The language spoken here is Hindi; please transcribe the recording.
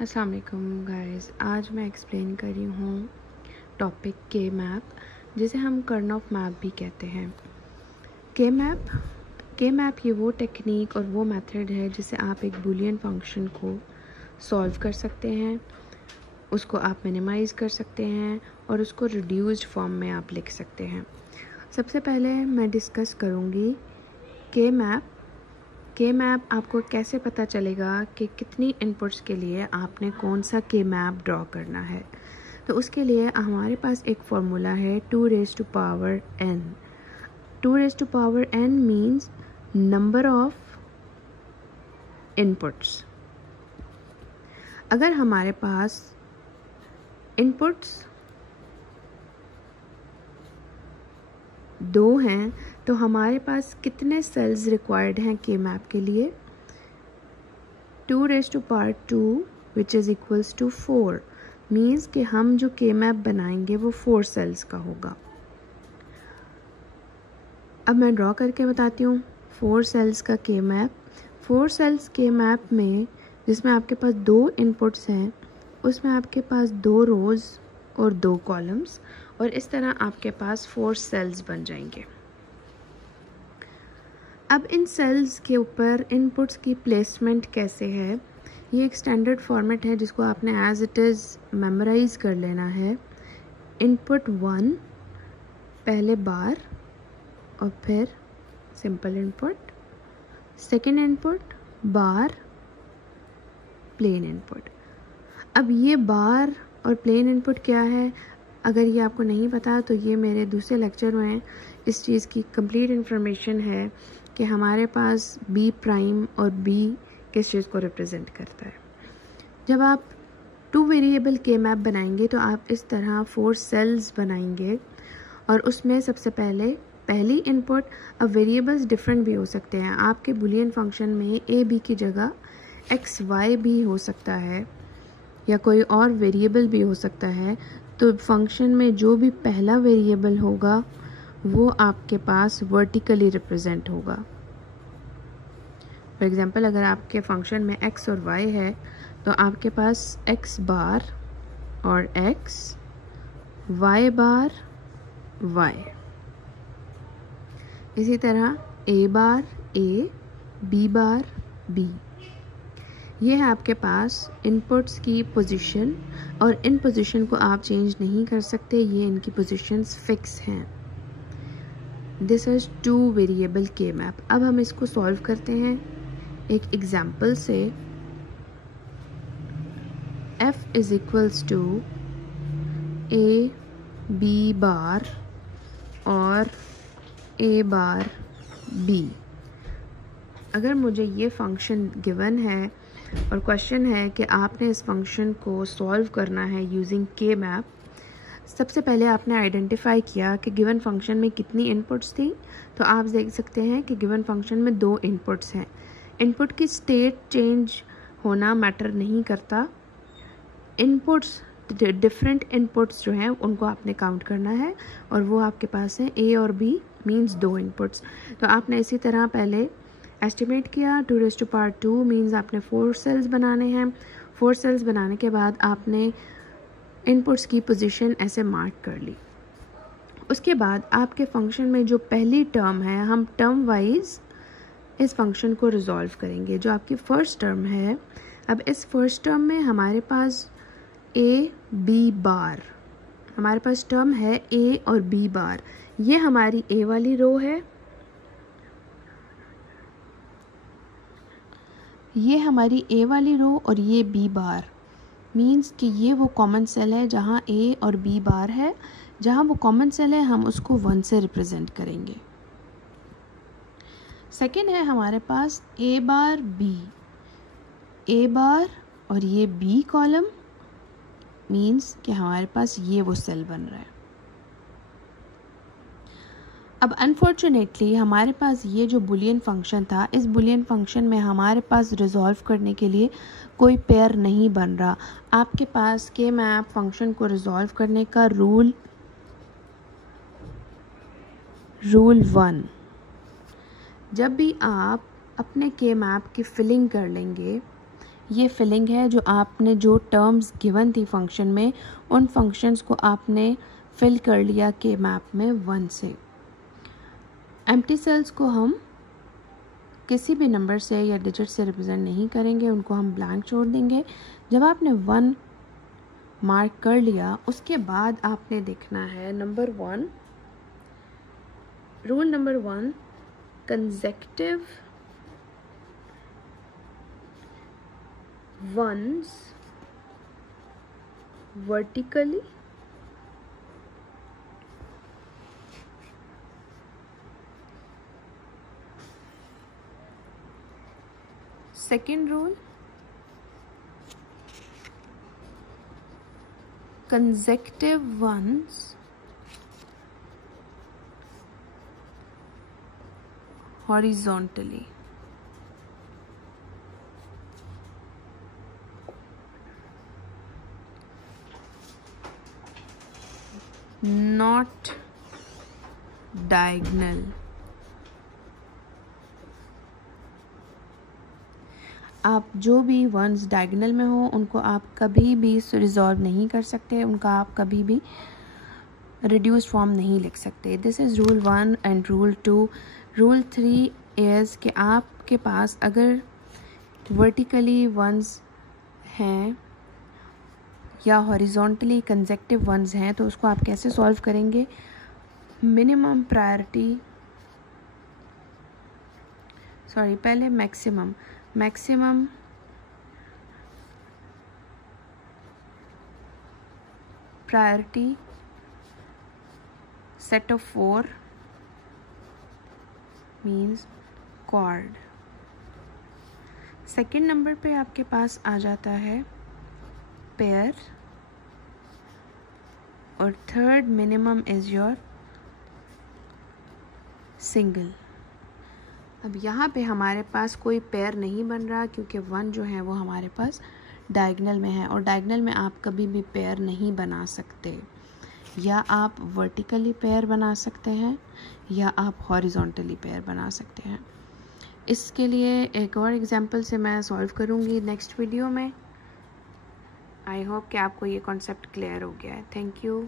अस्सलाम वालेकुम गाइस। आज मैं एक्सप्लेन कर रही हूँ टॉपिक के मैप, जिसे हम कर्नॉफ मैप भी कहते हैं। के मैप ये वो टेक्निक और वो मेथड है जिससे आप एक बूलियन फंक्शन को सॉल्व कर सकते हैं, उसको आप मिनिमाइज़ कर सकते हैं और उसको रिड्यूस्ड फॉर्म में आप लिख सकते हैं। सबसे पहले मैं डिस्कस करूँगी के मैप आपको कैसे पता चलेगा कि कितनी इनपुट्स के लिए आपने कौन सा के मैप ड्रॉ करना है। तो उसके लिए हमारे पास एक फॉर्मूला है 2 raised to power n। 2 raised to power n means number of inputs. अगर हमारे पास इनपुट्स 2 हैं तो हमारे पास कितने सेल्स रिक्वायर्ड हैं के मैप के लिए? 2 raised to power 2 which is equals to 4 means कि हम जो के मैप बनाएंगे वो 4 सेल्स का होगा। अब मैं ड्रॉ करके बताती हूँ 4 सेल्स का के मैप। 4 सेल्स के मैप में जिसमें आपके पास 2 इनपुट्स हैं, उसमें आपके पास 2 रोज़ और 2 कॉलम्स, और इस तरह आपके पास 4 सेल्स बन जाएंगे। अब इन सेल्स के ऊपर इनपुट्स की प्लेसमेंट कैसे है, ये एक स्टैंडर्ड फॉर्मेट है जिसको आपने एज इट इज़ मेमोराइज कर लेना है। इनपुट 1 पहले बार और फिर simple input, second input bar, plain input. अब ये बार और प्लेन इनपुट क्या है, अगर ये आपको नहीं पता तो ये मेरे दूसरे लेक्चर में इस चीज़ की कंप्लीट इन्फॉर्मेशन है कि हमारे पास बी प्राइम और बी किस चीज़ को रिप्रेजेंट करता है। जब आप 2 वेरिएबल के मैप बनाएंगे तो आप इस तरह 4 सेल्स बनाएंगे और उसमें सबसे पहली इनपुट, अब वेरिएबल्स डिफरेंट भी हो सकते हैं। आपके बुलियन फंक्शन में ए बी की जगह एक्स वाई भी हो सकता है या कोई और वेरिएबल भी हो सकता है। तो फंक्शन में जो भी पहला वेरिएबल होगा वो आपके पास वर्टिकली रिप्रेजेंट होगा। फॉर एग्जांपल अगर आपके फंक्शन में x और y है तो आपके पास x बार और x, y बार y। इसी तरह a bar a, b bar b। ये है आपके पास इनपुट्स की पोजीशन, और इन पोजीशन को आप चेंज नहीं कर सकते, ये इनकी पोजीशंस फिक्स हैं। दिस इज 2 वेरिएबल के मैप। अब हम इसको सॉल्व करते हैं एक एग्जाम्पल से। f is equals to a b bar और a बार b। अगर मुझे ये फंक्शन गिवन है और क्वेश्चन है कि आपने इस फंक्शन को सॉल्व करना है यूजिंग के मैप, सबसे पहले आपने आइडेंटिफाई किया कि गिवन फंक्शन में कितनी इनपुट्स थी। तो आप देख सकते हैं कि गिवन फंक्शन में 2 इनपुट्स हैं। इनपुट की स्टेट चेंज होना मैटर नहीं करता, इनपुट्स डिफरेंट इनपुट्स जो हैं उनको आपने काउंट करना है, और वो आपके पास है ए और बी मीन्स 2 इनपुट्स। तो आपने इसी तरह पहले एस्टिमेट किया 2 raised to power 2 मीन्स आपने 4 सेल्स बनाने हैं। 4 सेल्स बनाने के बाद आपने इनपुट्स की पोजीशन ऐसे मार्क कर ली। उसके बाद आपके फंक्शन में जो पहली टर्म है, हम टर्म वाइज इस फंक्शन को रिजॉल्व करेंगे। जो आपकी फर्स्ट टर्म है, अब इस फर्स्ट टर्म में हमारे पास ए बी बार, हमारे पास टर्म है ए और बी बार। ये हमारी ए वाली रो है, ये हमारी ए वाली रो, और ये बी बार मीन्स कि ये वो कॉमन सेल है जहाँ ए और बी बार है। जहाँ वो कॉमन सेल है हम उसको 1 से रिप्रेजेंट करेंगे। सेकेंड है हमारे पास ए बार बी, ए बार और ये बी कॉलम मीन्स कि हमारे पास ये वो सेल बन रहा है। अब अनफॉर्चुनेटली हमारे पास ये जो बुलियन फंक्शन था, इस बुलियन फंक्शन में हमारे पास रिजॉल्व करने के लिए कोई पेयर नहीं बन रहा। आपके पास के मैप फंक्शन को रिजॉल्व करने का रूल 1, जब भी आप अपने के मैप की फिलिंग कर लेंगे ये फिलिंग है जो आपने जो टर्म्स गिवन थी फंक्शन में, उन फंक्शंस को आपने फिल कर लिया के मैप में 1 से। एम्प्टी सेल्स को हम किसी भी नंबर से या डिजिट से रिप्रेजेंट नहीं करेंगे, उनको हम ब्लैंक छोड़ देंगे। जब आपने 1 मार्क कर लिया, उसके बाद आपने देखना है number 1, rule number 1, consecutive ones vertically second rule, consecutive ones horizontally. Not diagonal. आप जो भी वंस डायगोनल में हो उनको आप कभी भी रिजॉल्व नहीं कर सकते, उनका आप कभी भी रिड्यूस फॉर्म नहीं लिख सकते। This is rule 1 and rule 2। Rule 3 is कि आपके पास अगर वर्टिकली वंस हैं या हॉरिजॉन्टली कंसेक्टिव वंस हैं तो उसको आप कैसे सॉल्व करेंगे। मिनिमम प्रायोरिटी, सॉरी पहले maximum priority set of 4 means quad. Second number पे आपके पास आ जाता है पेयर, और third minimum is your single. अब यहाँ पे हमारे पास कोई पेयर नहीं बन रहा क्योंकि 1 जो है वो हमारे पास डायगोनल में है, और डायगोनल में आप कभी भी पेयर नहीं बना सकते। या आप वर्टिकली पेयर बना सकते हैं या आप हॉरिजॉन्टली पेयर बना सकते हैं। इसके लिए एक और एग्जांपल से मैं सॉल्व करूँगी नेक्स्ट वीडियो में। आई होप कि आपको ये कॉन्सेप्ट क्लियर हो गया है। Thank you.